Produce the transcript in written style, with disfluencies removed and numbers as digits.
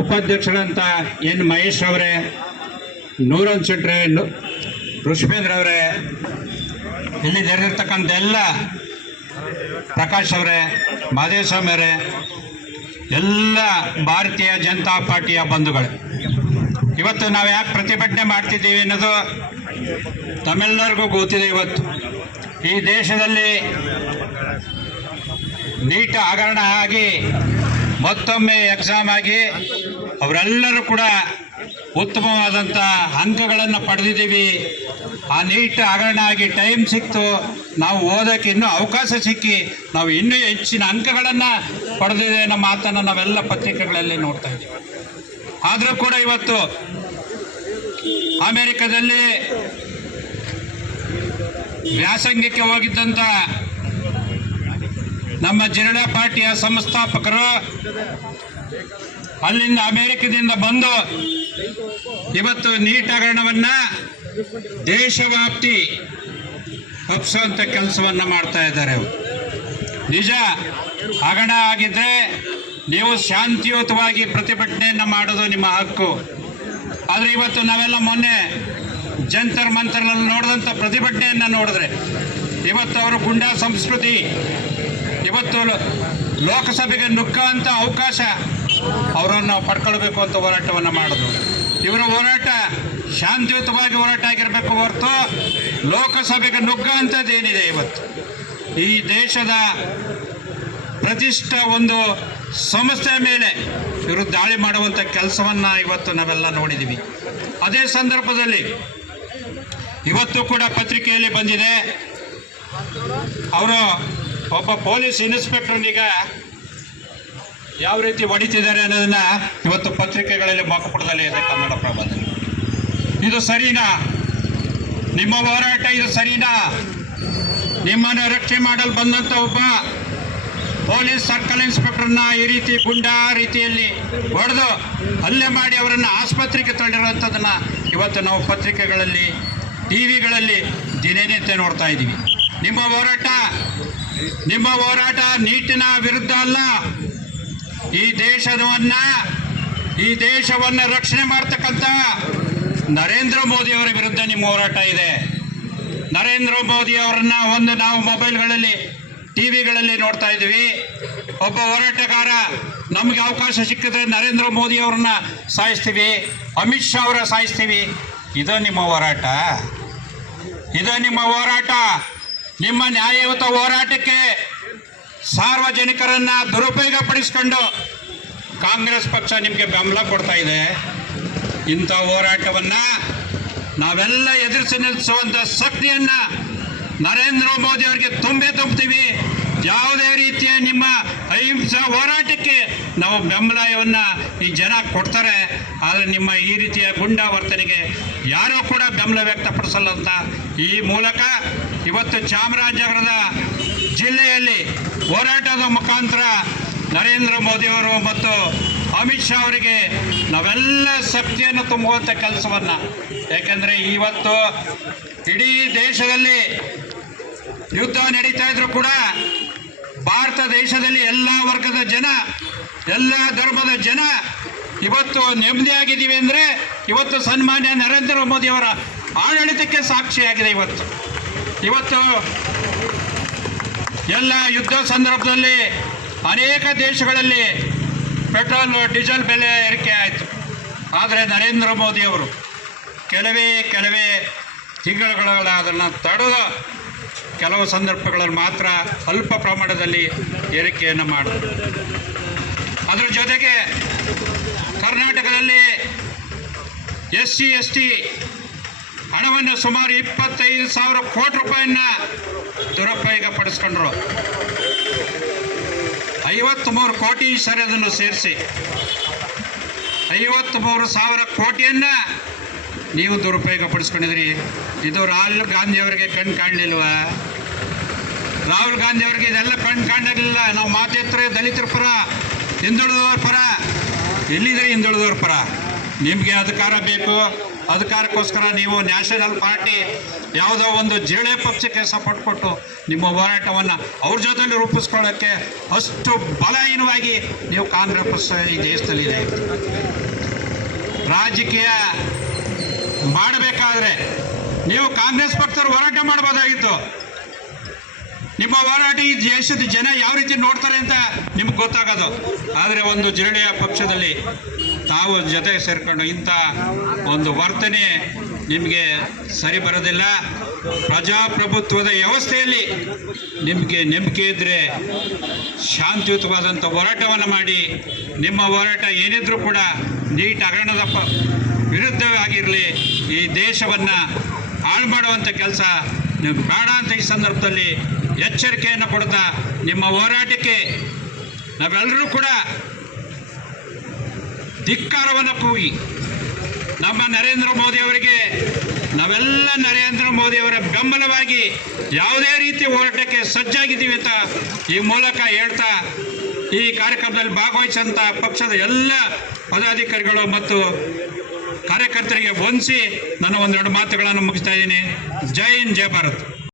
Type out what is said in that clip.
ಉಪಾಧ್ಯಕ್ಷರಂತ N Mahesh ಅವರೇ, ನೂರನ್ ಶೆಟ್ರೆ, ಋಷಭೇಂದ್ರ ಅವರೇ, ಇಲ್ಲಿ ನೆರೆದಿರ್ತಕ್ಕಂಥ ಎಲ್ಲ ಪ್ರಕಾಶ್ ಅವರೇ, ಮಾದೇವಸ್ವಾಮಿ ಅವರೇ, ಎಲ್ಲ ಭಾರತೀಯ ಜನತಾ ಪಾರ್ಟಿಯ ಬಂಧುಗಳು, ಇವತ್ತು ನಾವು ಯಾಕೆ ಪ್ರತಿಭಟನೆ ಮಾಡ್ತಿದ್ದೀವಿ ಅನ್ನೋದು ತಮ್ಮೆಲ್ಲರಿಗೂ ಗೊತ್ತಿದೆ. ಇವತ್ತು ಈ ದೇಶದಲ್ಲಿ ನೀಟ್ ಹಗರಣ ಆಗಿ ಮತ್ತೊಮ್ಮೆ ಎಕ್ಸಾಮ್ ಆಗಿ ಅವರೆಲ್ಲರೂ ಕೂಡ ಉತ್ತಮವಾದಂಥ ಅಂಕಗಳನ್ನು ಪಡೆದಿದ್ದೀವಿ. ಆ ನೀಟ್ ಹಗರಣ ಆಗಿ ಟೈಮ್ ಸಿಕ್ತು, ನಾವು ಓದೋಕ್ಕೆ ಇನ್ನೂ ಅವಕಾಶ ಸಿಕ್ಕಿ ನಾವು ಇನ್ನೂ ಹೆಚ್ಚಿನ ಅಂಕಗಳನ್ನು ಪಡೆದಿದೆ ಅನ್ನೋ ಮಾತನ್ನು ನಾವೆಲ್ಲ ಪತ್ರಿಕೆಗಳಲ್ಲಿ ನೋಡ್ತಾ ಇದ್ದೀವಿ. ಆದರೂ ಕೂಡ ಇವತ್ತು ಅಮೆರಿಕದಲ್ಲಿ ವ್ಯಾಸಂಗಕ್ಕೆ ಹೋಗಿದ್ದಂಥ ನಮ್ಮ ಜಿರಳೆ ಪಾರ್ಟಿಯ ಸಂಸ್ಥಾಪಕರು ಅಲ್ಲಿಂದ ಅಮೆರಿಕದಿಂದ ಬಂದು ಇವತ್ತು ನೀಟ್ ಹಗರಣವನ್ನ ದೇಶವ್ಯಾಪ್ತಿ ಹಬ್ಬಿಸುವಂಥ ಕೆಲಸವನ್ನು ಮಾಡ್ತಾ ಇದ್ದಾರೆ. ನಿಜ ಹಗರಣ ಆಗಿದ್ರೆ ನೀವು ಶಾಂತಿಯುತವಾಗಿ ಪ್ರತಿಭಟನೆಯನ್ನು ಮಾಡೋದು ನಿಮ್ಮ ಹಕ್ಕು. ಆದರೆ ಇವತ್ತು ನಾವೆಲ್ಲ ಮೊನ್ನೆ ಜಂತರ್ ಮಂತರ್ನಲ್ಲಿ ನೋಡಿದಂಥ ಪ್ರತಿಭಟನೆಯನ್ನು ನೋಡಿದ್ರೆ ಇವತ್ತು ಅವರು ಗುಂಡಾ ಸಂಸ್ಕೃತಿ, ಇವತ್ತು ಲೋಕಸಭೆಗೆ ನುಗ್ಗುವಂಥ ಅವಕಾಶ ಅವರನ್ನು ಪಡ್ಕೊಳ್ಬೇಕು ಅಂತ ಹೋರಾಟವನ್ನು ಮಾಡೋದು. ಇವರ ಹೋರಾಟ ಶಾಂತಿಯುತವಾಗಿ ಹೋರಾಟ ಆಗಿರಬೇಕು ಹೊರತು ಲೋಕಸಭೆಗೆ ನುಗ್ಗುವಂಥದ್ದೇನಿದೆ ಇವತ್ತು ಈ ದೇಶದ ಪ್ರತಿಷ್ಠ ಒಂದು ಸಂಸ್ಥೆಯ ಮೇಲೆ ಇವರು ದಾಳಿ ಮಾಡುವಂಥ ಕೆಲಸವನ್ನು ಇವತ್ತು ನಾವೆಲ್ಲ ನೋಡಿದ್ದೀವಿ. ಅದೇ ಸಂದರ್ಭದಲ್ಲಿ ಇವತ್ತು ಕೂಡ ಪತ್ರಿಕೆಯಲ್ಲಿ ಬಂದಿದೆ, ಅವರು ಒಬ್ಬ ಪೊಲೀಸ್ ಇನ್ಸ್ಪೆಕ್ಟರ್ನೀಗ ಯಾವ ರೀತಿ ಹೊಡಿತಿದ್ದಾರೆ ಅನ್ನೋದನ್ನ ಇವತ್ತು ಪತ್ರಿಕೆಗಳಲ್ಲಿ ಮುಖಪುಟದಲ್ಲಿ ಇದೆ ಕನ್ನಡಪ್ರಭದಲ್ಲಿ. ಇದು ಸರಿನಾ? ನಿಮ್ಮ ಹೋರಾಟ ಇದು ಸರಿನಾ? ನಿಮ್ಮನ್ನು ರಕ್ಷಣೆ ಮಾಡಲು ಬಂದಂಥ ಒಬ್ಬ ಪೊಲೀಸ್ ಸರ್ಕಲ್ ಇನ್ಸ್ಪೆಕ್ಟರ್ನ ಈ ರೀತಿ ಗುಂಡಾ ರೀತಿಯಲ್ಲಿ ಹೊಡೆದು ಹಲ್ಲೆ ಮಾಡಿ ಅವರನ್ನು ಆಸ್ಪತ್ರೆಗೆ ತಳ್ಳಿರುವಂಥದ್ದನ್ನು ಇವತ್ತು ನಾವು ಪತ್ರಿಕೆಗಳಲ್ಲಿ, ಟಿವಿಗಳಲ್ಲಿ ದಿನನಿತ್ಯ ನೋಡ್ತಾ ಇದ್ದೀವಿ. ನಿಮ್ಮ ಹೋರಾಟ ನೀಟಿನ ವಿರುದ್ಧ ಅಲ್ಲ, ಈ ದೇಶವನ್ನು ರಕ್ಷಣೆ ಮಾಡ್ತಕ್ಕಂಥ ನರೇಂದ್ರ ಮೋದಿ ಅವರ ವಿರುದ್ಧ ನಿಮ್ಮ ಹೋರಾಟ ಇದೆ. ನರೇಂದ್ರ ಮೋದಿ ಅವರನ್ನ ನಾವು ಮೊಬೈಲ್ಗಳಲ್ಲಿ, ಟಿವಿಗಳಲ್ಲಿ ನೋಡ್ತಾ ಇದ್ದೀವಿ. ಒಬ್ಬ ಹೋರಾಟಗಾರ ನಮಗೆ ಅವಕಾಶ ಸಿಕ್ಕಿದ್ರೆ ನರೇಂದ್ರ ಮೋದಿ ಅವ್ರನ್ನ ಸಾಯಿಸ್ತೀವಿ, ಅಮಿತ್ ಶಾ ಅವರ ಸಾಯಿಸ್ತೀವಿ. ಇದು ನಿಮ್ಮ ಹೋರಾಟ? ನಿಮ್ಮ ನ್ಯಾಯಯುತ ಹೋರಾಟಕ್ಕೆ ಸಾರ್ವಜನಿಕರನ್ನ ದುರುಪಯೋಗ ಪಡಿಸ್ಕೊಂಡು ಕಾಂಗ್ರೆಸ್ ಪಕ್ಷ ನಿಮಗೆ ಬೆಂಬಲ ಕೊಡ್ತಾ ಇದೆ. ಇಂಥ ಹೋರಾಟವನ್ನು ನಾವೆಲ್ಲ ಎದುರಿಸಿ ನಿಲ್ಲಿಸುವಂಥ ಶಕ್ತಿಯನ್ನು ನರೇಂದ್ರ ಮೋದಿ ಅವರಿಗೆ ತುಂಬುತ್ತೀವಿ. ಯಾವುದೇ ರೀತಿಯ ನಿಮ್ಮ ಅಹಿಂಸಾ ಹೋರಾಟಕ್ಕೆ ನಾವು ಬೆಂಬಲವನ್ನು ಈ ಜನ ಕೊಡ್ತಾರೆ. ಆದರೆ ನಿಮ್ಮ ಈ ರೀತಿಯ ಗುಂಡಾ ವರ್ತನೆಗೆ ಯಾರೂ ಕೂಡ ಬೆಂಬಲ ವ್ಯಕ್ತಪಡಿಸಲ್ಲ ಅಂತ ಈ ಮೂಲಕ ಇವತ್ತು ಚಾಮರಾಜನಗರದ ಜಿಲ್ಲೆಯಲ್ಲಿ ಹೋರಾಟದ ಮುಖಾಂತರ ನರೇಂದ್ರ ಮೋದಿಯವರು ಮತ್ತು ಅಮಿತ್ ಶಾ ಅವರಿಗೆ ನಾವೆಲ್ಲ ಶಕ್ತಿಯನ್ನು ತುಂಬುವಂಥ ಕೆಲಸವನ್ನು, ಯಾಕೆಂದರೆ ಇವತ್ತು ಇಡೀ ದೇಶದಲ್ಲಿ ಯುದ್ಧ ನಡೀತಾ ಇದ್ರೂ ಕೂಡ ಭಾರತ ದೇಶದಲ್ಲಿ ಎಲ್ಲ ವರ್ಗದ ಜನ, ಎಲ್ಲ ಧರ್ಮದ ಜನ ಇವತ್ತು ನೆಮ್ಮದಿಯಾಗಿದ್ದೀವಿ ಅಂದರೆ ಇವತ್ತು ಸನ್ಮಾನ್ಯ ನರೇಂದ್ರ ಮೋದಿಯವರ ಆಡಳಿತಕ್ಕೆ ಸಾಕ್ಷಿಯಾಗಿದೆ. ಇವತ್ತು ಎಲ್ಲ ಯುದ್ಧ ಸಂದರ್ಭದಲ್ಲಿ ಅನೇಕ ದೇಶಗಳಲ್ಲಿ ಪೆಟ್ರೋಲ್ ಡೀಸೆಲ್ ಬೆಲೆ ಏರಿಕೆ ಆಯಿತು. ಆದರೆ ನರೇಂದ್ರ ಮೋದಿಯವರು ಕೆಲವೇ ತಿಂಗಳುಗಳ ಅದನ್ನು ತಡೆದ ಕೆಲವು ಸಂದರ್ಭಗಳಲ್ಲಿ ಮಾತ್ರ ಅಲ್ಪ ಪ್ರಮಾಣದಲ್ಲಿ ಏರಿಕೆಯನ್ನು ಮಾಡಿದರು. ಅದರ ಜೊತೆಗೆ ಕರ್ನಾಟಕದಲ್ಲಿ SC ST ಹಣವನ್ನು ಸುಮಾರು 25,000 ಕೋಟಿ ರೂಪಾಯಿಯನ್ನ ದುರುಪಯೋಗ ಪಡಿಸ್ಕೊಂಡ್ರು. 53 ಕೋಟಿ ಸರಿ ಅದನ್ನು ಸೇರಿಸಿ 53,000 ಕೋಟಿಯನ್ನು ನೀವು ದುರುಪಯೋಗ ಪಡಿಸ್ಕೊಂಡಿದ್ರಿ. ಇದು ರಾಹುಲ್ ಗಾಂಧಿ ಅವರಿಗೆ ಕಣ್ಣು ಕಾಣಲಿಲ್ವಾ? ರಾಹುಲ್ ಗಾಂಧಿ ಅವರಿಗೆ ಇದೆಲ್ಲ ಕಣ್ಣು ಕಾಣಲಿಲ್ಲ. ನಾವು ಮಾತೆತ್ತರೆ ದಲಿತರ ಪರ, ಹಿಂದುಳಿದವ್ರ ಪರ. ಎಲ್ಲಿದೆ ಹಿಂದುಳಿದವ್ರ ಪರ? ನಿಮಗೆ ಅಧಿಕಾರ ಬೇಕು, ಅಧಿಕಾರಕ್ಕೋಸ್ಕರ ನೀವು ನ್ಯಾಷನಲ್ ಪಾರ್ಟಿ ಯಾವುದೋ ಒಂದು ಜೇಳೆ ಪಕ್ಷಕ್ಕೆ ಸಪೋರ್ಟ್ ಕೊಟ್ಟು ನಿಮ್ಮ ಹೋರಾಟವನ್ನು ಅವ್ರ ಜೊತೆಲಿ ರೂಪಿಸ್ಕೊಳ್ಳೋಕ್ಕೆ ಅಷ್ಟು ಬಲಹೀನವಾಗಿ ನೀವು ಕಾಂಗ್ರೆಸ್ ಪಕ್ಷ ಈ ದೇಶದಲ್ಲಿದೆ. ರಾಜಕೀಯ ಮಾಡಬೇಕಾದ್ರೆ ನೀವು ಕಾಂಗ್ರೆಸ್ ಪಕ್ಷದವ್ರು ಹೋರಾಟ ಮಾಡ್ಬೋದಾಗಿತ್ತು. ನಿಮ್ಮ ಹೋರಾಟ ಈ ದೇಶದ ಜನ ಯಾವ ರೀತಿ ನೋಡ್ತಾರೆ ಅಂತ ನಿಮ್ಗೆ ಗೊತ್ತಾಗೋದು. ಆದರೆ ಒಂದು ಜೇಳೆಯ ಪಕ್ಷದಲ್ಲಿ ತಾವು ಜೊತೆ ಸೇರಿಕೊಂಡು ಇಂಥ ಒಂದು ವರ್ತನೆ ನಿಮಗೆ ಸರಿ ಬರೋದಿಲ್ಲ. ಪ್ರಜಾಪ್ರಭುತ್ವದ ವ್ಯವಸ್ಥೆಯಲ್ಲಿ ನಿಮಗೆ ನಂಬಿಕೆ ಇದ್ದರೆ ಶಾಂತಿಯುತವಾದಂಥ ಹೋರಾಟವನ್ನು ಮಾಡಿ, ನಿಮ್ಮ ಹೋರಾಟ ಏನಿದ್ರೂ ಕೂಡ ನೀಟ್ ಹಗರಣದ ವಿರುದ್ಧವಾಗಿರಲಿ, ಈ ದೇಶವನ್ನು ಹಾಳು ಮಾಡುವಂಥ ಕೆಲಸ ನೀವು ಬೇಡ ಅಂತ ಈ ಸಂದರ್ಭದಲ್ಲಿ ಎಚ್ಚರಿಕೆಯನ್ನು ಕೊಡ್ತಾ ನಿಮ್ಮ ಹೋರಾಟಕ್ಕೆ ನಾವೆಲ್ಲರೂ ಕೂಡ ಧಿಕ್ಕಾರವನ್ನು ಕೂಗಿ ನಮ್ಮ ನರೇಂದ್ರ ಮೋದಿಯವರಿಗೆ ನಾವೆಲ್ಲ ನರೇಂದ್ರ ಮೋದಿಯವರ ಬೆಂಬಲವಾಗಿ ಯಾವುದೇ ರೀತಿ ಹೋರಾಟಕ್ಕೆ ಸಜ್ಜಾಗಿದ್ದೀವಿ ಅಂತ ಈ ಮೂಲಕ ಹೇಳ್ತಾ ಈ ಕಾರ್ಯಕ್ರಮದಲ್ಲಿ ಭಾಗವಹಿಸಿದಂಥ ಪಕ್ಷದ ಎಲ್ಲ ಪದಾಧಿಕಾರಿಗಳು ಮತ್ತು ಕಾರ್ಯಕರ್ತರಿಗೆ ವಂದಿಸಿ ನನ್ನ ಒಂದೆರಡು ಮಾತುಗಳನ್ನು ಮುಗಿಸ್ತಾ ಇದ್ದೀನಿ. ಜೈ ಹಿಂದ್, ಜೈ ಭಾರತ್.